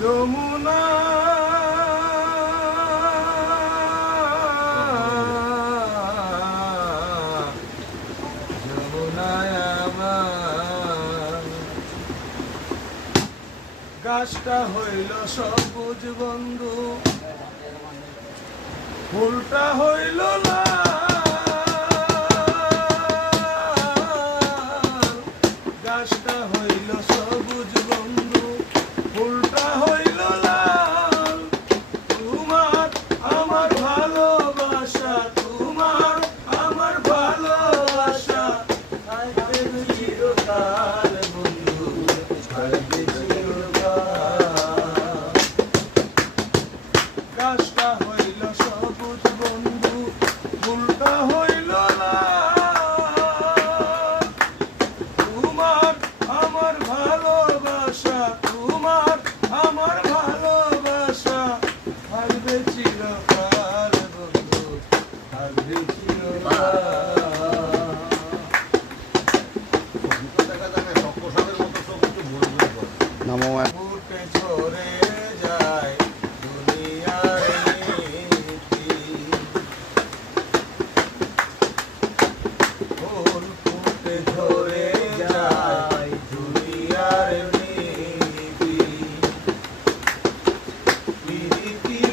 যমুনা। গাছটা হইল সবুজ বন্ধু ফুলটা হইল না নামো যায়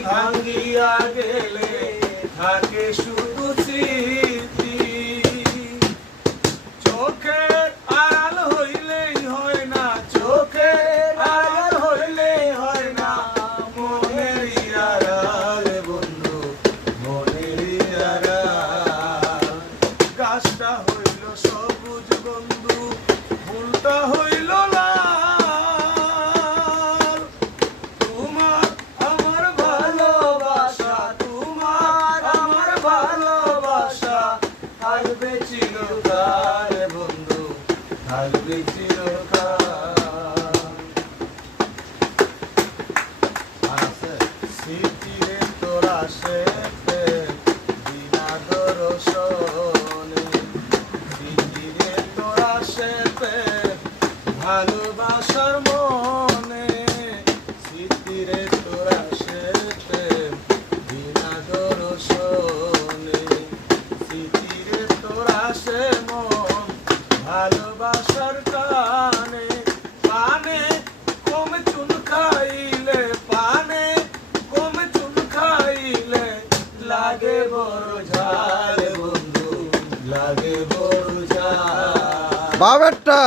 ভাঙ্গিয়া গেল থাকবে চিরকাল স্মৃতিরে তোরা সে বিনা দর্শনে স্মৃতিরে তোরা সে ভালোবাসার মনে স্মৃতিরে তোরা সে বিনা দর্শনে স্মৃতিরে তোরা সে ভালোবাসার কানে পানে কমে চুন খাইলে পানে কমে চুন খাইলে লাগে বড় ঝাল বন্ধু লাগে বড় ঝাল। বাবারটা